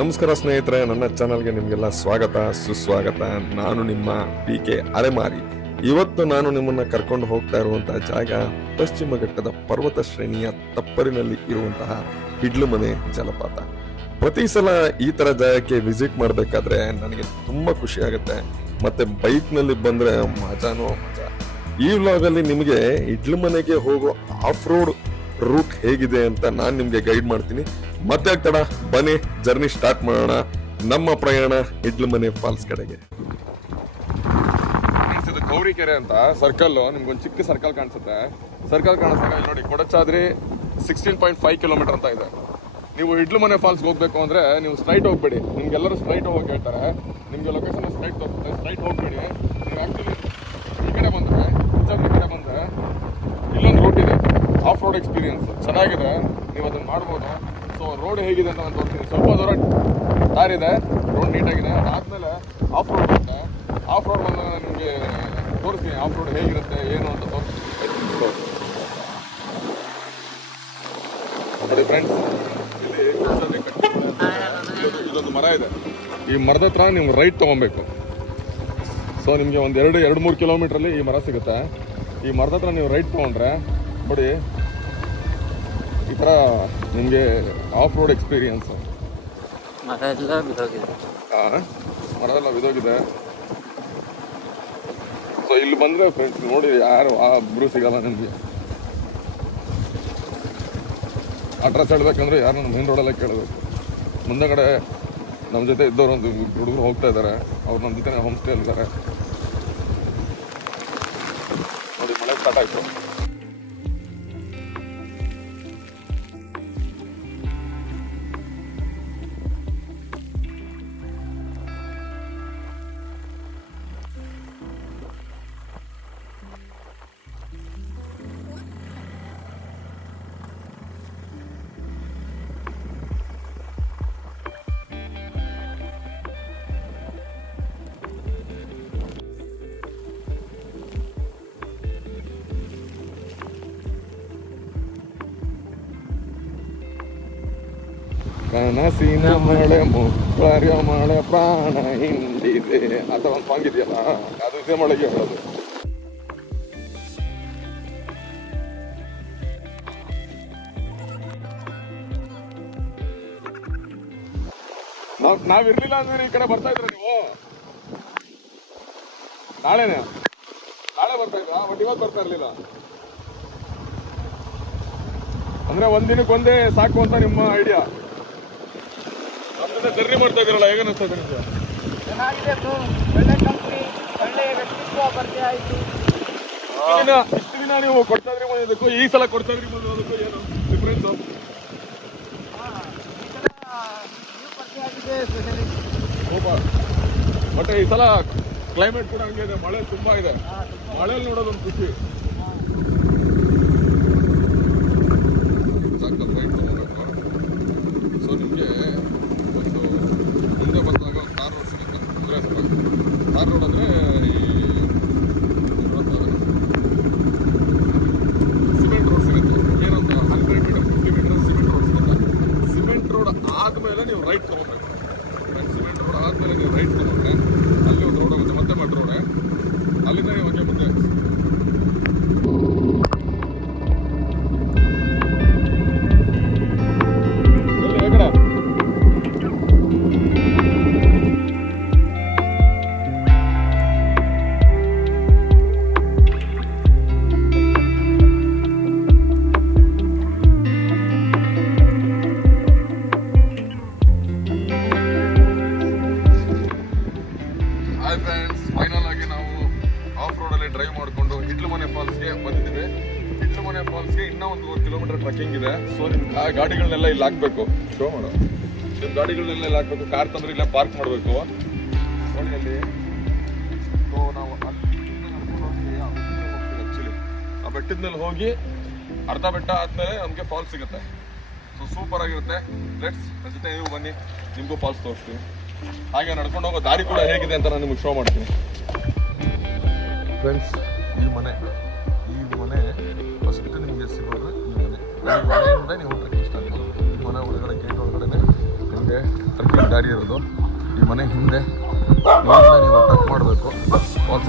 ನಮಸ್ಕಾರ ಸ್ನೇಹಿತರೆ, ನನ್ನ ಚಾನಲ್ಗೆ ನಿಮಗೆಲ್ಲ ಸ್ವಾಗತ, ಸುಸ್ವಾಗತ. ನಾನು ನಿಮ್ಮ ಪಿ ಕೆ ಅಲೆಮಾರಿ. ಇವತ್ತು ನಾನು ನಿಮ್ಮನ್ನ ಕರ್ಕೊಂಡು ಹೋಗ್ತಾ ಇರುವಂತಹ ಜಾಗ ಪಶ್ಚಿಮ ಘಟ್ಟದ ಪರ್ವತ ಶ್ರೇಣಿಯ ತಪ್ಪರಿನಲ್ಲಿ ಇರುವಂತಹ ಹಿಡ್ಲುಮನೆ ಜಲಪಾತ. ಪ್ರತಿ ಸಲ ಈ ತರ ಜಾಗಕ್ಕೆ ವಿಸಿಟ್ ಮಾಡಬೇಕಾದ್ರೆ ನನಗೆ ತುಂಬಾ ಖುಷಿ ಆಗುತ್ತೆ. ಮತ್ತೆ ಬೈಕ್ನಲ್ಲಿ ಬಂದ್ರೆ ಮಜಾನೋ ಮಜಾ. ಈ ವ್ಲಾಗ್ ಅಲ್ಲಿ ನಿಮಗೆ ಇಡ್ಲು ಮನೆಗೆ ಹೋಗೋ ಆಫ್ ರೋಡ್ ರೂಟ್ ಹೇಗಿದೆ ಅಂತ ನಾನು ನಿಮಗೆ ಗೈಡ್ ಮಾಡ್ತೀನಿ. ಮತ್ತೆ ತಡ ಬನ್ನಿ, ಜರ್ನಿ ಸ್ಟಾರ್ಟ್ ಮಾಡೋಣ. ನಮ್ಮ ಪ್ರಯಾಣ ಇಡ್ಲು ಮನೆ ಫಾಲ್ಸ್ ಕಡೆಗೆ. ಇದು ಗೌರಿಕೆರೆ ಅಂತ ಸರ್ಕಲ್ ನಿಮ್ಗೊಂದು ಚಿಕ್ಕ ಸರ್ಕಲ್ ಕಾಣಿಸುತ್ತೆ. ಸರ್ಕಲ್ ಕಾಣಿಸ್ತಾ ನೋಡಿ, Kodachadri sixteen point five kilometer ಅಂತ ಇದೆ. ನೀವು ಇಡ್ಲು ಮನೆ ಫಾಲ್ಸ್ಗೆ ಹೋಗ್ಬೇಕು ಅಂದ್ರೆ ನೀವು ಸ್ಟ್ರೈಟ್ ಹೋಗ್ಬೇಡಿ. ನಿಮ್ಗೆಲ್ಲರೂ ಸ್ಟ್ರೈಟ್ ಹೋಗಿ ಹೇಳ್ತಾರೆ. ನಿಮ್ಗೆ ಲೊಕೇಶನ್ ಸ್ಟ್ರೈಟ್ ತೋರಿಸುತ್ತೆ. ಸ್ಟ್ರೈಟ್ ಹೋಗ್ಬೇಡಿ. ನೀವು ಆ್ಯಕ್ಚುಲಿ ಈ ಕಡೆ ಬಂದ್ರೆ ಈ ಕಡೆ ಬಂದ್ರೆ, ಇಲ್ಲೊಂದು ರೂಟ್ ಇದೆ. ಆಫ್ ರೋಡ್ ಎಕ್ಸ್ಪೀರಿಯನ್ಸ್ ಚೆನ್ನಾಗಿದೆ. ನೀವು ಅದನ್ನ ಮಾಡ್ಬೋದು. ಸೊ ರೋಡ್ ಹೇಗಿದೆ ಅಂತ ನಾನು ತೋರಿಸ್ತೀನಿ ಸ್ವಲ್ಪ ದೂರ ಇದೆ ರೋಡ್ ನೀಟಾಗಿದೆ ಅದಾದ್ಮೇಲೆ ಆಫ್ ರೋಡ್ ಬರುತ್ತೆ ಆಫ್ ರೋಡ್ ಬಂದಾಗ ನಿಮಗೆ ತೋರಿಸ್ತೀನಿ. ಆಫ್ ರೋಡ್ ಹೇಗಿರುತ್ತೆ, ಏನು ಅಂತ ತೋರಿಸ್ತೀನಿ. ಫ್ರೆಂಡ್ಸ್ ಇಲ್ಲೊಂದು ಮರ ಇದೆ. ಈ ಮರದ ಹತ್ರ ನೀವು ರೈಟ್ ತೊಗೊಬೇಕು. ಸೊ ನಿಮಗೆ ಒಂದು ಎರಡು ಎರಡು ಮೂರು ಕಿಲೋಮೀಟ್ರಲ್ಲಿ ಈ ಮರ ಸಿಗುತ್ತೆ. ಈ ಮರದ ಹತ್ರ ನೀವು ರೈಟ್ ತೊಗೊಂಡ್ರೆ, ನೋಡಿ ಈ ಥರ ನಿಮಗೆ ಆಫ್ ರೋಡ್ ಎಕ್ಸ್ಪೀರಿಯನ್ಸ್ ಮರ ಎಲ್ಲ ಬಿದ್ದೋಗಿದೆ. ಮರ ಎಲ್ಲ ಬಿದೋಗಿದೆ ಸೊ ಇಲ್ಲಿ ಬಂದರೆ ಫ್ರೆಂಡ್ಸ್ ನೋಡಿ ಯಾರು ಆ ಒಬ್ಬರು ಸಿಗಲ್ಲ ನಿಮಗೆ. ಅಡ್ರೆಸ್ ಹೇಳ್ಬೇಕಂದ್ರೆ ಯಾರು ಮೇನ್ ರೋಡಲ್ಲೇ ಕೇಳಬೇಕು. ಮುಂದೆಗಡೆ ನಮ್ಮ ಜೊತೆ ಇದ್ದವರು ಒಂದು ಹುಡುಗರು ಹೋಗ್ತಾ ಇದ್ದಾರೆ. ಅವ್ರು ನಮ್ಮ ಜೊತೆ ಹೋಮ್ ಸ್ಟೇ ಇದ್ದಾರೆ. ನೋಡಿ ಮಳೆ ಸ್ಟಾರ್ಟ್ ಆಯ್ತು. ಕನಸಿನ ಮಳೆ ಮುಕ್ಕಾರ್ಯ ಮಳೆ ಪ್ರಾಣ ಹಿಂಡಿದೆ. ಅಂತ ಒಂದು ಸಾಂಗ್ ಇದೆಯಲ್ಲ ಅದು ಇದೇ ಮಳೆಗೆ ಹೇಳೋದು. ನಾವ್ ನಾವಿರ್ಲಿಲ್ಲ ಅಂದ್ರೆ ಈ ಕಡೆ ಬರ್ತಾ ಇದ್ರ ನೀವು? ನಾಳೆನೆ? ನಾಳೆ ಬರ್ತಾ ಇದ್ರ ಬಟ್ ಇವತ್ತು ಬರ್ತಾ ಇರ್ಲಿಲ್ಲ. ಅಂದ್ರೆ ಒಂದಿನಕ್ಕೊಂದೇ ದಿನಕ್ಕೆ ಒಂದೇ ಸಾಕು ಅಂತ ನಿಮ್ಮ ಐಡಿಯಾ ಜರ್ನಿ ಮಾಡ್ತಾ ಇದ್ದೀರಲ್ಲ ಹೇಗೆ ಅನಿಸ್ತದೆ ನಿಮ್ಗೆ? ಚೆನ್ನಾಗಿದೆ ಬ್ರೋ ಒಳ್ಳೆ ಕಂಪ್ನಿ ಒಳ್ಳೆ ವ್ಯಕ್ತಿತ್ವ ಪರಿಚಯ ಆಯಿತು. ದಿನ ಇಷ್ಟು ದಿನ ನೀವು ಕೊಡ್ತಾ ಇದ್ರಿ ಬಂದಿದ್ದಕ್ಕೂ ಈ ಸಲ ಕೊಡ್ತಾ ಇದ್ರಿ ಬಂದಿದ್ದಕ್ಕೂ ಏನು ಡಿಫ್ರೆನ್ಸ್ ಬಟ್ ಈ ಸಲ ಕ್ಲೈಮೇಟ್ ಕೂಡ ಹಂಗೆ ಇದೆ ಮಳೆ ತುಂಬಾ ಇದೆ. ಮಳೆಯಲ್ಲಿ ನೋಡೋದೊಂದು ಖುಷಿ ಸೊ ನಿಮಗೆ ಒಂದು ಮುಂದೆ ಬಂದಾಗ ತಾರ್ ರೋಡ್ ಸಿಗುತ್ತೆ ಕುದುರೆ ತಾರ್ ರೋಡ್ ಅಂದರೆ ಗಾಡಿಗಳನ್ನೆಲ್ಲ ಇಲ್ಲಿ ಹಾಕ್ಬೇಕು ಶೋ ಮಾಡು ನಿಮ್ಮ ಗಾಡಿಗಳನ್ನೆಲ್ಲ ಹಾಕ್ಬೇಕು ಕಾರ್ ತಂದ್ರೆ ಇಲ್ಲ ಪಾರ್ಕ್ ಮಾಡಬೇಕು. ನೋಡಿ ಸೊ ನಾವು ಆ ಬೆಟ್ಟದ ಮೇಲೆ ಹೋಗಿ ಅರ್ಧ ಬೆಟ್ಟ ಆದಮೇಲೆ ನಮಗೆ ಫಾಲ್ಸ್ ಸಿಗುತ್ತೆ. ಸೊ ಸೂಪರ್ ಆಗಿರುತ್ತೆ. ಲೆಟ್ಸ್ ಜೊತೆ ನೀವು ಬನ್ನಿ. ನಿಮಗೂ ಫಾಲ್ಸ್ ತೋರಿಸ್ತೀವಿ ಹಾಗೆ ನಡ್ಕೊಂಡು ಹೋಗೋ ದಾರಿ ಕೂಡ ಹೇಗಿದೆ ಅಂತ ನಾನು ನಿಮಗೆ ಶೋ ಮಾಡ್ತೀನಿ. ಫ್ರೆಂಡ್ಸ್ ಈ ಮನೆ ಈ ಮನೆ ಫಸ್ಟ್ ನಿಮಗೆ ಸಿಗೋದು ಈ ಮನೆ. ಮನೆಯಿಂದ ನೀವು ಒಳಗಡೆ ಗೇಟ್ ಒಳಗಡೆ ನಿಮಗೆ ಟ್ರೆಕ್ಕಿಂಗ್ ದಾರಿ ಇರೋದು. ಈ ಮನೆ ಹಿಂದೆ ನೀವು ಟ್ರಕ್ ಮಾಡಬೇಕು. ಫಾಲ್ಸ್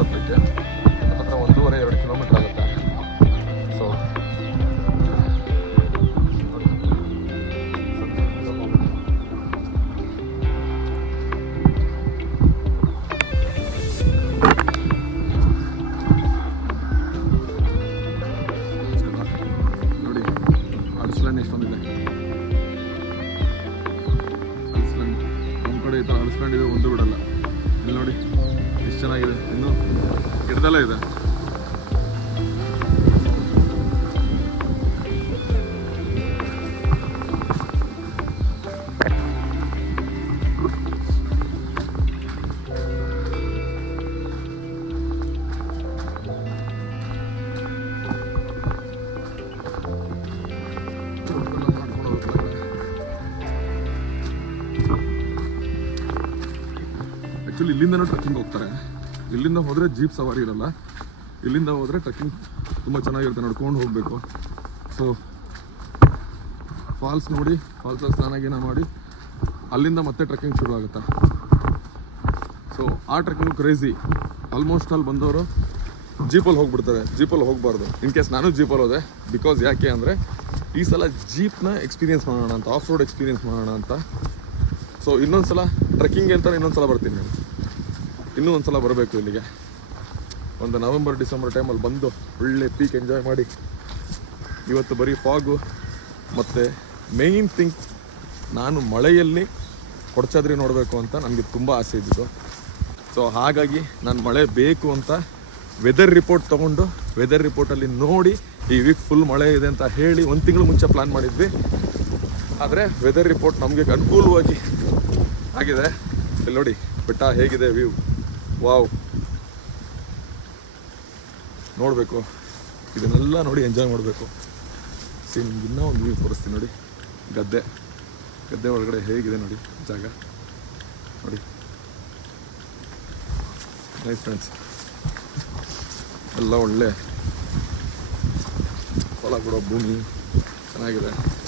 ಇಲ್ಲಿಂದನೂ ಟ್ರೆಕ್ಕಿಂಗ್ ಹೋಗ್ತಾರೆ. ಇಲ್ಲಿಂದ ಹೋದರೆ ಜೀಪ್ ಸವಾರಿ ಇರಲ್ಲ. ಇಲ್ಲಿಂದ ಹೋದರೆ ಟ್ರೆಕ್ಕಿಂಗ್ ತುಂಬ ಚೆನ್ನಾಗಿರುತ್ತೆ, ನಡ್ಕೊಂಡು ಹೋಗಬೇಕು. ಸೊ ಫಾಲ್ಸ್ ನೋಡಿ ಫಾಲ್ಸಲ್ಲಿ ಸ್ನಾನ ಗೀನ ಮಾಡಿ, ಅಲ್ಲಿಂದ ಮತ್ತೆ ಟ್ರೆಕ್ಕಿಂಗ್ ಶುರು ಆಗುತ್ತೆ. ಸೊ ಆ ಟ್ರಕ್ಕಿಂಗ್ ಕ್ರೇಜಿ ಆಲ್ಮೋಸ್ಟ್ ಅಲ್ಲಿ ಬಂದವರು ಜೀಪಲ್ಲಿ ಹೋಗ್ಬಿಡ್ತಾರೆ. ಜೀಪಲ್ಲಿ ಹೋಗಬಾರ್ದು. ಇನ್ ಕೇಸ್ ನಾನು ಜೀಪಲ್ಲಿ ಹೋದೆ ಬಿಕಾಸ್ ಯಾಕೆ ಅಂದರೆ, ಈ ಸಲ ಜೀಪ್ನ ಎಕ್ಸ್ಪೀರಿಯನ್ಸ್ ಮಾಡೋಣ ಅಂತ ಆಫ್ ರೋಡ್ ಎಕ್ಸ್ಪೀರಿಯನ್ಸ್ ಮಾಡೋಣ ಅಂತ. ಸೊ ಇನ್ನೊಂದು ಸಲ ಟ್ರೆಕ್ಕಿಂಗ್ ಅಂತ ಇನ್ನೊಂದು ಸಲ ಬರ್ತೀನಿ ನಾನು. ಇನ್ನೂ ಒಂದು ಸಲ ಬರಬೇಕು ಇಲ್ಲಿಗೆ. ಒಂದು ನವೆಂಬರ್, ಡಿಸೆಂಬರ್ ಟೈಮಲ್ಲಿ ಬಂದು ಒಳ್ಳೆ ಪೀಕ್ ಎಂಜಾಯ್ ಮಾಡಿ. ಇವತ್ತು ಬರೀ ಫಾಗು ಮತ್ತು ಮೇಯ್ನ್ ಥಿಂಗ್ ನಾನು ಮಳೆಯಲ್ಲಿ ಕೊಡಚಾದ್ರಿ ನೋಡಬೇಕು ಅಂತ ನನಗೆ ತುಂಬ ಆಸೆ ಇದ್ದಿತ್ತು ಸೊ ಹಾಗಾಗಿ ನಾನು ಮಳೆ ಬೇಕು ಅಂತ ವೆದರ್ ರಿಪೋರ್ಟ್ ತೊಗೊಂಡು ವೆದರ್ ರಿಪೋರ್ಟಲ್ಲಿ ನೋಡಿ ಈ ವೀಕ್ ಫುಲ್ ಮಳೆ ಇದೆ ಅಂತ ಹೇಳಿ ಒಂದು ತಿಂಗಳು ಮುಂಚೆ ಪ್ಲ್ಯಾನ್ ಮಾಡಿದ್ವಿ. ಆದರೆ ವೆದರ್ ರಿಪೋರ್ಟ್ ನಮಗೆ ಅನುಕೂಲವಾಗಿ ಆಗಿದೆ. ಇಲ್ಲಿ ನೋಡಿ, ಬೆಟ್ಟ ಹೇಗಿದೆ ವ್ಯೂ ವಾವ್. ನೋಡಬೇಕು. ಇದನ್ನೆಲ್ಲ ನೋಡಿ ಎಂಜಾಯ್ ಮಾಡಬೇಕು. ಸಿ ನಿಮ್ಗೆ ಇನ್ನೂ ಒಂದು ವ್ಯೂ ತೋರಿಸ್ತೀನಿ ನೋಡಿ. ಗದ್ದೆ. ಗದ್ದೆ ಒಳಗಡೆ ಹೇಗಿದೆ ನೋಡಿ ಜಾಗ. ನೋಡಿ. ನೈಸ್ ಫ್ರೆಂಡ್ಸ್ ಎಲ್ಲ ಒಳ್ಳೆ. ಹೊಲ ಕೊಡೋ ಭೂಮಿ. ಚೆನ್ನಾಗಿದೆ.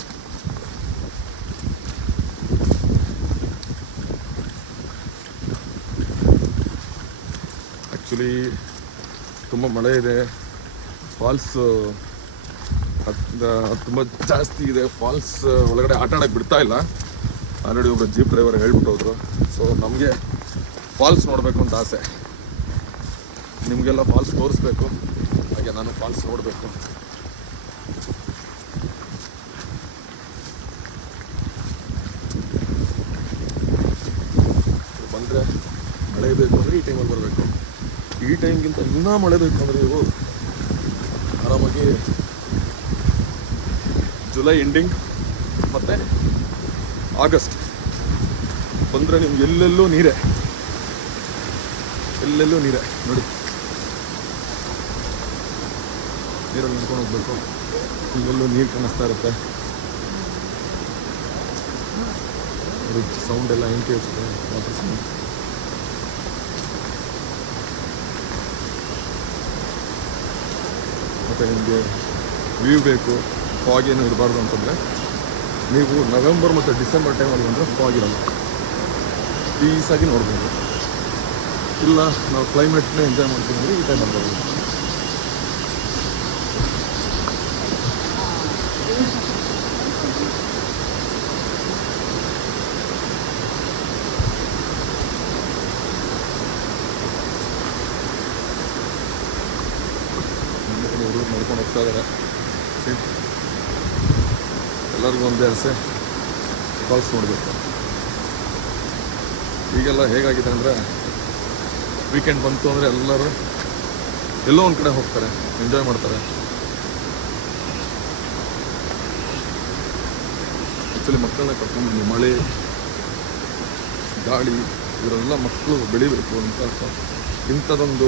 ಆ್ಯಕ್ಚುಲಿ ತುಂಬ ಮಳೆ ಇದೆ. ಫಾಲ್ಸ್ ತುಂಬ ಜಾಸ್ತಿ ಇದೆ. ಫಾಲ್ಸ್ ಒಳಗಡೆ ಆಟ ಆಡೋಕ್ಕೆ ಬಿಡ್ತಾ ಇಲ್ಲ. ಆಲ್ರೆಡಿ ಒಬ್ಬರು ಜೀಪ್ ಡ್ರೈವರ್ ಹೇಳ್ಬಿಟ್ಟು ಹೋದ್ರು. ಸೊ ನಮಗೆ ಫಾಲ್ಸ್ ನೋಡಬೇಕು ಅಂತ ಆಸೆ. ನಿಮಗೆಲ್ಲ ಫಾಲ್ಸ್ ತೋರಿಸ್ಬೇಕು. ಹಾಗೆ ನಾನು ಫಾಲ್ಸ್ ನೋಡಬೇಕು. ಬಂದರೆ ಮಳೆ ಬೇಕು ಅಂದರೆ ಈ ಟೈಮಲ್ಲಿ ಬರಬೇಕು. ಈ ಟೈಮ್ಗಿಂತ ಇನ್ನೂ ಮಳೆ ಬೇಕಂದ್ರೆ ನೀವು ಆರಾಮಾಗಿ ಜುಲೈ ಎಂಡಿಂಗ್ ಮತ್ತು ಆಗಸ್ಟ್ ಬಂದರೆ ನಿಮ್ಗೆ ಎಲ್ಲೆಲ್ಲೂ ನೀರೇ. ಎಲ್ಲೆಲ್ಲೂ ನೀರೇ. ನೋಡಿ. ನೀರಲ್ಲಿ ನಿಂತ್ಕೊಂಡು ಹೋಗ್ಬೇಕು. ಇಲ್ಲೆಲ್ಲೂ ನೀರು ಕಾಣಿಸ್ತಾ ಇರುತ್ತೆ. ಸೌಂಡ್ ಎಲ್ಲ ಹೆಂಗೆ ಕೇಳಿಸುತ್ತೆ? ವಾಟರ್ ಮತ್ತು ನಿಮಗೆ ವ್ಯೂ ಬೇಕು ಫಾಗ್ ಏನು ಇರಬಾರ್ದು ಅಂತಂದರೆ, ನೀವು ನವೆಂಬರ್ ಮತ್ತು ಡಿಸೆಂಬರ್ ಟೈಮಲ್ಲಿ ಬಂದರೆ ಫಾಗ್ ಇರಲ್ಲ. ಪೀಸಾಗಿ ನೋಡ್ಬೋದು. ಇಲ್ಲ, ನಾವು ಕ್ಲೈಮೇಟ್ನ ಎಂಜಾಯ್ ಮಾಡ್ತೀವಿ ಅಂದರೆ ಈ ಟೈಮಲ್ಲಿ ಬರ್ಬೋದು ಹುಡುಗರು ನೋಡ್ಕೊಂಡು ಹೋಗ್ತಾ ಎಲ್ಲರಿಗೂ ಒಂದೇ ಆಸೆ ಫಾಲ್ಸ್ ನೋಡಬೇಕು. ಈಗೆಲ್ಲ ಹೇಗಾಗಿದೆ ಅಂದರೆ ವೀಕೆಂಡ್ ಬಂತು ಅಂದರೆ ಎಲ್ಲರೂ ಎಲ್ಲೋ ಒಂದು ಕಡೆ ಹೋಗ್ತಾರೆ ಎಂಜಾಯ್ ಮಾಡ್ತಾರೆ. ಆ್ಯಕ್ಚುಲಿ ಮಕ್ಕಳನ್ನ ಕರ್ಕೊಂಡು ಮಳೆ, ಗಾಳಿ ಇವರೆಲ್ಲ ಮಕ್ಕಳು ಬೆಳಿಬೇಕು ಅಂತ ಇಂಥದ್ದೊಂದು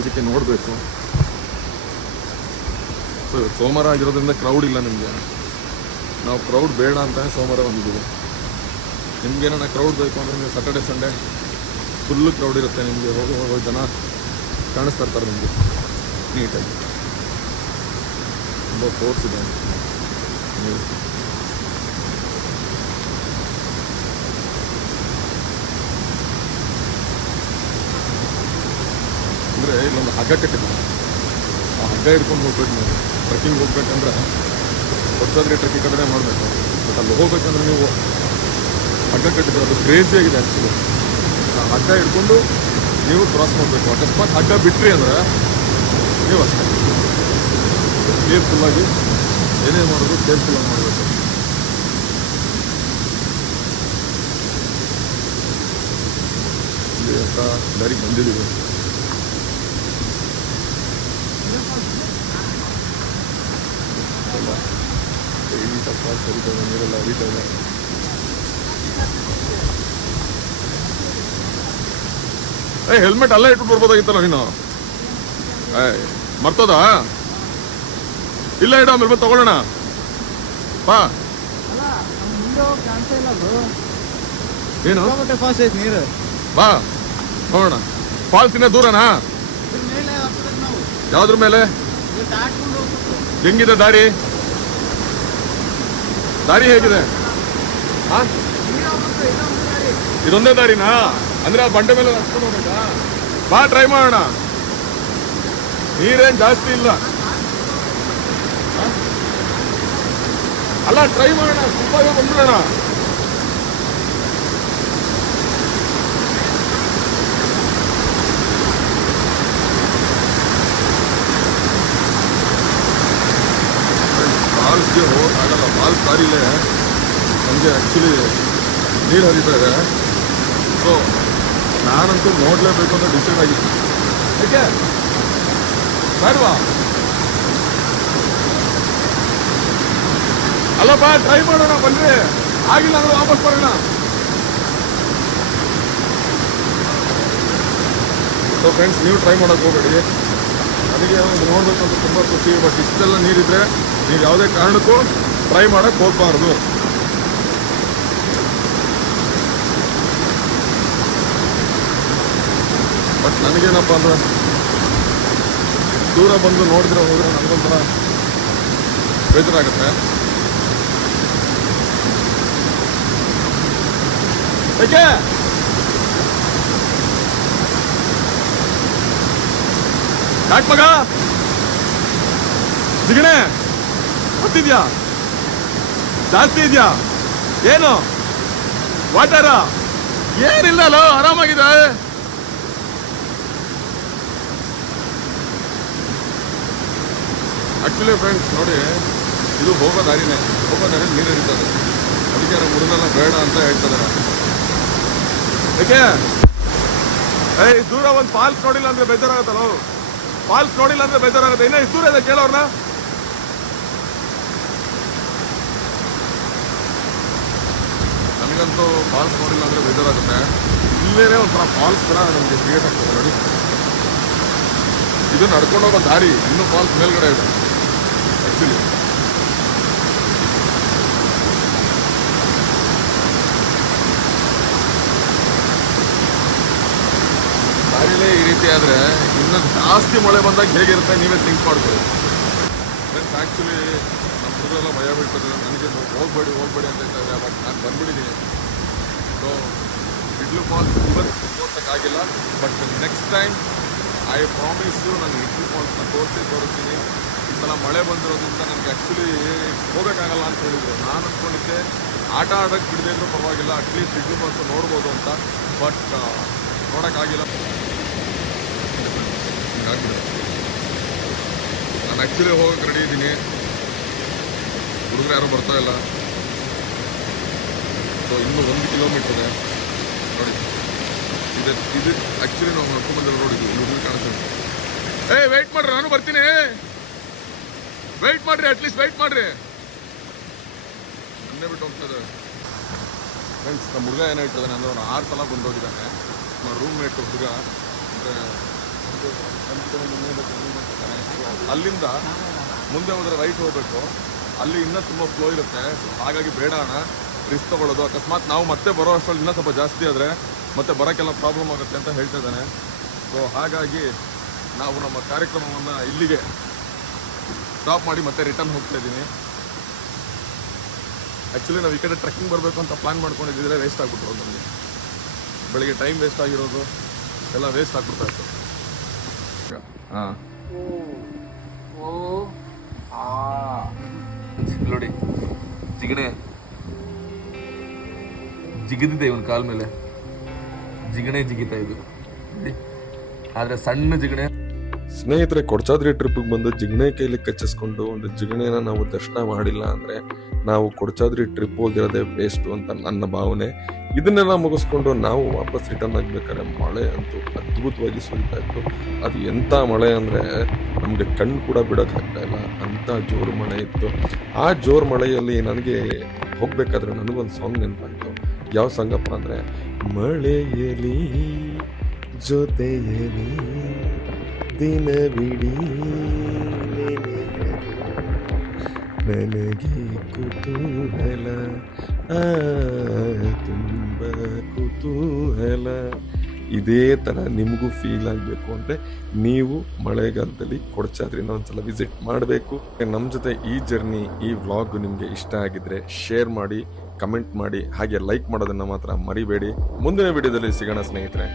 ಇದಕ್ಕೆ ನೋಡಬೇಕು. ಸೋಮವಾರ ಆಗಿರೋದ್ರಿಂದ ಕ್ರೌಡ್ ಇಲ್ಲ ನಿಮಗೆ. ನಾವು ಕ್ರೌಡ್ ಬೇಡ ಅಂತ ಸೋಮವಾರ ಬಂದಿದ್ದೀವಿ. ನಿಮಗೇನ ಕ್ರೌಡ್ ಬೇಕು ಅಂದರೆ ನಿಮಗೆ ಸ್ಯಾಟರ್ಡೆ ಸಂಡೇ ಫುಲ್ಲು ಕ್ರೌಡ್ ಇರುತ್ತೆ ನಿಮಗೆ. ಹೋಗೋ ಹೋಗೋ ಜನ ಕಾಣಿಸ್ತಾ ಇರ್ತಾರೆ ನಿಮಗೆ. ನೀಟಾಗಿ ತುಂಬ ಫೋರ್ಸ್ ಇದೆ ಅಂದರೆ ಇಲ್ಲೊಂದು ಹಗ್ಗ ಕಟ್ಟಿದ್ದೆ ಹಗ್ಗ ಹಿಡ್ಕೊಂಡು ಹೋಗ್ಬೇಕು ನೀವು. ಟ್ರೆಕ್ಕಿಂಗ್ ಹೋಗ್ಬೇಕಂದ್ರೆ ಕೊಡ್ತಾದ್ರೆ ಟ್ರೆಕ್ಕಿಂಗ್ ಕಡೆ ಮಾಡಬೇಕು. ಬಟ್ ಅಲ್ಲಿ ಹೋಗ್ಬೇಕಂದ್ರೆ ನೀವು ಹಗ್ಗ ಕಟ್ಟಿದ್ರೆ ಅದು ಕ್ರೇಜಿ ಆಗಿದೆ ಆ್ಯಕ್ಚುಲಿ ಹಗ್ಗ ಹಿಡ್ಕೊಂಡು ನೀವು ಕ್ರಾಸ್ ಮಾಡಬೇಕು. ಅಕಸ್ಮಾತ್ ಹಗ್ಗ ಬಿಟ್ರಿ ಅಂದರೆ ನೀವು ಅಷ್ಟೇ. ಕೇರ್ಫುಲ್ಲಾಗಿ ಏನೇ ಮಾಡೋದು ಕೇರ್ಫುಲ್ಲಾಗಿ ಮಾಡಬೇಕು. ಅಂತ ದಾರಿಗೆ ಬಂದಿದ್ದೀವಿ. ಈ ಸ್ವಲ್ಪ ಸರಿತದೆ ನೀರೆಲ್ಲ ಹರಿತಾ ಇದೆ ಏ ಹೆಲ್ಮೆಟ್ ಅಲ್ಲೇ ಇಟ್ಟು ಬರ್ಬೋದಾಗಿತ್ತಲ್ಲ ನೀನು? ಏಯ್ ಮರ್ತೋದಾ? ಇಲ್ಲ, ಇಡ, ಆಮೇಲೆ ಬಂದು ತಗೊಳ್ಳೋಣ. ಬಾ. ಏನು? ಫಾಸ್ಟ್ ಐತೆ ನೀರು ಬಾ, ನೋಡೋಣ. ಫಾಲ್ಸ್ ಇನ್ನೇ ದೂರನಾ? ಯಾವ್ದ್ರ ಮೇಲೆ? ಹೆಂಗಿದೆ ದಾರಿ? ದಾರಿ ಹೇಗಿದೆ? ಇದೊಂದೇ ದಾರಿನಾ? ಅಂದ್ರೆ ಆ ಬಂಡೆ ಮೇಲೆ ಬಾ ಟ್ರೈ ಮಾಡೋಣ. ನೀರೇನ್ ಜಾಸ್ತಿ ಇಲ್ಲ? ಅಲ್ಲ ಟ್ರೈ ಮಾಡೋಣ. ಸ್ವಲ್ಪ ಬಂದ್ಬಿಡೋಣ. ಫಾಲ್ಸ್ಗೆ ಹೋಗೋಕ್ಕಾಗಲ್ಲ ಫಾಲ್ಸ್ ದಾರಿಲೇ ನಮಗೆ ಆ್ಯಕ್ಚುಲಿ ನೀರು ಹರಿತಾ ಇದೆ. ಸೊ ನಾನಂತೂ ನೋಡಲೇಬೇಕು ಅಂತ ಡಿಸೈಡ್ ಆಗಿತ್ತು ಯಾಕೆ? ಅಲ್ಲ ಬಾ ಟ್ರೈ ಮಾಡೋಣ ಬನ್ರಿ. ಆಗಿಲ್ಲ ಅಂದ್ರೆ ವಾಪಸ್ ಬರೋಣ. ಸೊ ಫ್ರೆಂಡ್ಸ್ ನೀವು ಟ್ರೈ ಮಾಡೋಕ್ಕೆ ಹೋಗಬೇಡಿ. ನನಗೆ ಒಂದು ನೋಡಬೇಕು ಅಂತ ತುಂಬ ಖುಷಿ ಬಟ್ ಇಷ್ಟೆಲ್ಲ ನೀರಿದ್ರೆ ನೀವು ಯಾವುದೇ ಕಾರಣಕ್ಕೂ ಟ್ರೈ ಮಾಡೋಕ್ಕೆ ಹೋಗಬಾರ್ದು. ಬಟ್ ನನಗೇನಪ್ಪ ಅಂದ್ರೆ, ದೂರ ಬಂದು ನೋಡಿದ್ರೆ ಹೋದ್ರೆ ನನಗೊಂಥರ ಬೇಜಾರಾಗುತ್ತೆ. ಯಾಕೆ ಯಾಕೆ ಮಗ? ಜಿಗಣೆ ಗೊತ್ತಿದ್ಯಾ ಜಾಸ್ತಿ ಇದೆಯಾ? ಏನು? ವಾಟರ? ಏನಿಲ್ಲ ಅಲ್ಲ ಆರಾಮಾಗಿದೆ ಆಕ್ಚುಲಿ ಫ್ರೆಂಡ್ಸ್ ನೋಡಿ ಇದು ಹೋಗೋ ದಾರಿನೇ. ಹೋಗೋ ದಾರಿ ನೀರು ಇರ್ತದೆ ಅದಕ್ಕೆ ನಮ್ಮ ಹುಡುಗನ ಬೇಡ ಅಂತ ಹೇಳ್ತಿದ್ದಾರೆ ಯಾಕೆ? ಏ ದೂರ ಒಂದು ಫಾಲ್ಸ್ ನೋಡಿಲ್ಲ ಅಂದ್ರೆ ಬೇಜಾರಾಗತ್ತಲ್ಲ? ಫಾಲ್ಸ್ ನೋಡಿಲ್ಲ ಅಂದ್ರೆ ಬೇಜಾರಾಗುತ್ತೆ. ಇನ್ನ ಇಷ್ಟು ದೂರ ಇದೆ ಕೇಳೋರ್ನ? ನನಗಂತೂ ಫಾಲ್ಸ್ ನೋಡಿಲ್ಲ ಅಂದ್ರೆ ಬೇಜಾರಾಗುತ್ತೆ ಇಲ್ಲೇನೆ ಒಂಥರ ಫಾಲ್ಸ್ ಥರ ನಮಗೆ ಕ್ರಿಯೇಟ್ ಆಗ್ತದೆ ನೋಡಿ. ಇದು ನಡ್ಕೊಂಡು ಹೋಗೋ ದಾರಿ, ಇನ್ನೂ ಫಾಲ್ಸ್ ಮೇಲ್ಗಡೆ ಇದೆ. ಆ್ಯಕ್ಚುಲಿ ದಾರಿಲೇ ಈ ರೀತಿ ಆದರೆ ಇನ್ನು ಜಾಸ್ತಿ ಮಳೆ ಬಂದಾಗ ಹೇಗಿರುತ್ತೆ, ನೀವೇ ಥಿಂಕ್ ಮಾಡ್ಕೊಳ್ಳಿ. ಫ್ರೆಂಡ್ಸ್ ಆ್ಯಕ್ಚುಲಿ ಹುಡುಗರೆಲ್ಲ ಭಯ ಬಿಡ್ತಾರೆ ನನಗೆ ಹೋಗ್ಬೇಡಿ ಹೋಗ್ಬೇಡಿ ಅಂತ ಹೇಳ್ತಾರೆ. ಬಟ್ ನಾನು ಬಂದ್ಬಿಟ್ಟಿದ್ದೀನಿ. ಸೊ ಇಡ್ಲು ಫಾಲ್ಸ್ ಇವತ್ತು ತೋರ್ಸೋಕ್ಕಾಗಿಲ್ಲ but next time I promise ನಾನು ಇಡ್ಲು ಫಾಲ್ಸ್ನ ತೋರಿಸಿ ತೋರಿಸ್ತೀನಿ. ಈ ಸಲ ಮಳೆ ಬಂದಿರೋದ್ರಿಂದ ನನಗೆ ಆ್ಯಕ್ಚುಲಿ ಹೋಗೋಕ್ಕಾಗಲ್ಲ ಅಂತ ಹೇಳಿದ್ರು. ನಾನು ಅಂದ್ಕೊಂಡಿದ್ದೆ ಆಟ ಆಡೋಕ್ಕೆ ಬಿಡದೇ ಪರವಾಗಿಲ್ಲ. ಅಟ್ಲೀಸ್ಟ್ ಇಡ್ಲು ಫಾಲ್ಸ್ ನೋಡ್ಬೋದು ಅಂತ. ಬಟ್ ನೋಡೋಕ್ಕಾಗಿಲ್ಲ. ನಾನು ಆ್ಯಕ್ಚುಲಿ ಹೋಗೋಕ್ಕೆ ರೆಡಿ ಇದ್ದೀನಿ. ಹುಡುಗರು ಯಾರೂ ಬರ್ತಾ ಇಲ್ಲ. ಸೊ ಇನ್ನೂ ಒಂದು ಕಿಲೋಮೀಟರ್ ಇದೆ. ನೋಡಿ. ಇದು ಇದು ಆ್ಯಕ್ಚುಲಿ ನಾವು ನಡ್ಕೊಂಡ್ಬಂದಿರೋ ರೋಡ್ ಇದು ಹುಡುಗರು ಕಾಣಿಸ್ತೀವಿ ಏ ವೆಯ್ಟ್ ಮಾಡ್ರಿ, ನಾನು ಬರ್ತೀನಿ. ವೆಯ್ಟ್ ಮಾಡ್ರಿ ಅಟ್ಲೀಸ್ಟ್ ವೆಯ್ಟ್ ಮಾಡ್ರಿ. ನನ್ನೇ ಬಿಟ್ಟು ಹೋಗ್ತದೆ ಫ್ರೆಂಡ್ಸ್ ನಮ್ಮ ಹುಡುಗ ಏನೋ ಇಟ್ಟಿದ್ದಾನೆ ನಾನು ಅವ್ನು ಆರು ಸಲ ಬಂದೋಗಿದ್ದಾನೆ ನಮ್ಮ ರೂಮ್ ಮೇಟ್ ಹುಡುಗ ಅಂದರೆ ಅಲ್ಲಿಂದ ಮುಂದೆ ಹೋದ್ರೆ ರೈಟ್ ಹೋಗ್ಬೇಕು. ಅಲ್ಲಿ ಇನ್ನೂ ತುಂಬ ಫ್ಲೋ ಇರುತ್ತೆ. ಹಾಗಾಗಿ ಬೇಡ ಅಣ್ಣ. ರಿಸ್ಕ್ ತೊಗೊಳ್ಳೋದು. ಅಕಸ್ಮಾತ್ ನಾವು ಮತ್ತೆ ಬರೋ ಅಷ್ಟರಲ್ಲಿ ಇನ್ನೂ ಸ್ವಲ್ಪ ಜಾಸ್ತಿ ಆದರೆ ಮತ್ತೆ ಬರೋಕ್ಕೆಲ್ಲ ಪ್ರಾಬ್ಲಮ್ ಆಗುತ್ತೆ ಅಂತ ಹೇಳ್ತಾ ಇದ್ದಾನೆ. ಸೊ ಹಾಗಾಗಿ ನಾವು ನಮ್ಮ ಕಾರ್ಯಕ್ರಮವನ್ನು ಇಲ್ಲಿಗೆ ಸ್ಟಾಪ್ ಮಾಡಿ ಮತ್ತೆ ರಿಟರ್ನ್ ಹೋಗ್ತಾ ಇದ್ದೀನಿ. ಆ್ಯಕ್ಚುಲಿ ನಾವು ಈ ಕಡೆ ಟ್ರೆಕ್ಕಿಂಗ್ ಬರಬೇಕು ಅಂತ ಪ್ಲ್ಯಾನ್ ಮಾಡ್ಕೊಂಡಿದ್ದಿದ್ರೆ ವೇಸ್ಟ್ ಆಗ್ಬಿಟ್ರು ನಮಗೆ. ಬೆಳಿಗ್ಗೆ ಟೈಮ್ ವೇಸ್ಟ್ ಆಗಿರೋದು. ಎಲ್ಲ ವೇಸ್ಟ್ ಆಗ್ಬಿಡ್ತಾ ಇತ್ತು. ಹಾಂ. ನೋಡಿ, ಜಿಗಣೆ. ಜಿಗಿದಿದೆ ಇವನ್ ಕಾಲ್ ಮೇಲೆ. ಜಿಗಣೆ ಜಿಗಿತಾ ಇದು. ಆದ್ರೆ ಸಣ್ಣ ಜಿಗಣೆ. ಸ್ನೇಹಿತರೆ, ಕೊಡಚಾದ್ರಿ ಟ್ರಿಪ್ಗೆ ಬಂದು ಜಿಗಣೆ ಕೈಲಿ ಕಚ್ಚಿಸ್ಕೊಂಡು ಒಂದು ಜಿಗಣೆನ ನಾವು ದರ್ಶನ ಮಾಡಿಲ್ಲ ಅಂದ್ರೆ ನಾವು ಕೊಡಚಾದ್ರಿ ಟ್ರಿಪ್ ಹೋಗಿರೋದೇ ವೇಸ್ಟ್ ಅಂತ ನನ್ನ ಭಾವನೆ. ಇದನ್ನೆಲ್ಲ ಮುಗಿಸ್ಕೊಂಡು ನಾವು ವಾಪಸ್ ರಿಟರ್ನ್ ಆಗಬೇಕಾದ್ರೆ ಮಳೆ ಅಂತೂ ಅದ್ಭುತವಾಗಿ ಸುರಿತಾ ಇತ್ತು. ಅದು ಎಂಥ ಮಳೆ ಅಂದರೆ ನಮಗೆ ಕಣ್ಣು ಕೂಡ ಬಿಡೋಕೆ ಆಗ್ತಾ ಇಲ್ಲ. ಅಂಥ ಜೋರು ಮಳೆ ಇತ್ತು. ಆ ಜೋರು ಮಳೆಯಲ್ಲಿ ನನಗೆ ಹೋಗಬೇಕಾದ್ರೆ ನನಗೊಂದು ಸಾಂಗ್ ನೆನಪಾಯಿತು. ಯಾವ ಸಾಂಗಪ್ಪ ಅಂದರೆ ಮಳೆಯಲಿ ಜೊತೆಯಲಿ ದಿನವಿಡೀ ನನಗೆ ಕುತೂಹಲ ತುಂಬ ಕುತೂಹಲ. ಇದೇ ಥರ ನಿಮಗೂ ಫೀಲ್ ಆಗಬೇಕು ಅಂದರೆ ನೀವು ಮಳೆಗಾಲದಲ್ಲಿ ಕೊಡಚಾದ್ರಿಂದ ಒಂದ್ಸಲ ವಿಸಿಟ್ ಮಾಡಬೇಕು. ನಮ್ಮ ಜೊತೆ ಈ ಜರ್ನಿ ಈ ವ್ಲಾಗ್ ನಿಮಗೆ ಇಷ್ಟ ಆಗಿದ್ರೆ ಶೇರ್ ಮಾಡಿ ಕಮೆಂಟ್ ಮಾಡಿ, ಹಾಗೆ ಲೈಕ್ ಮಾಡೋದನ್ನು ಮಾತ್ರ ಮರಿಬೇಡಿ. ಮುಂದಿನ ವಿಡಿಯೋದಲ್ಲಿ ಸಿಗೋಣ ಸ್ನೇಹಿತರೆ.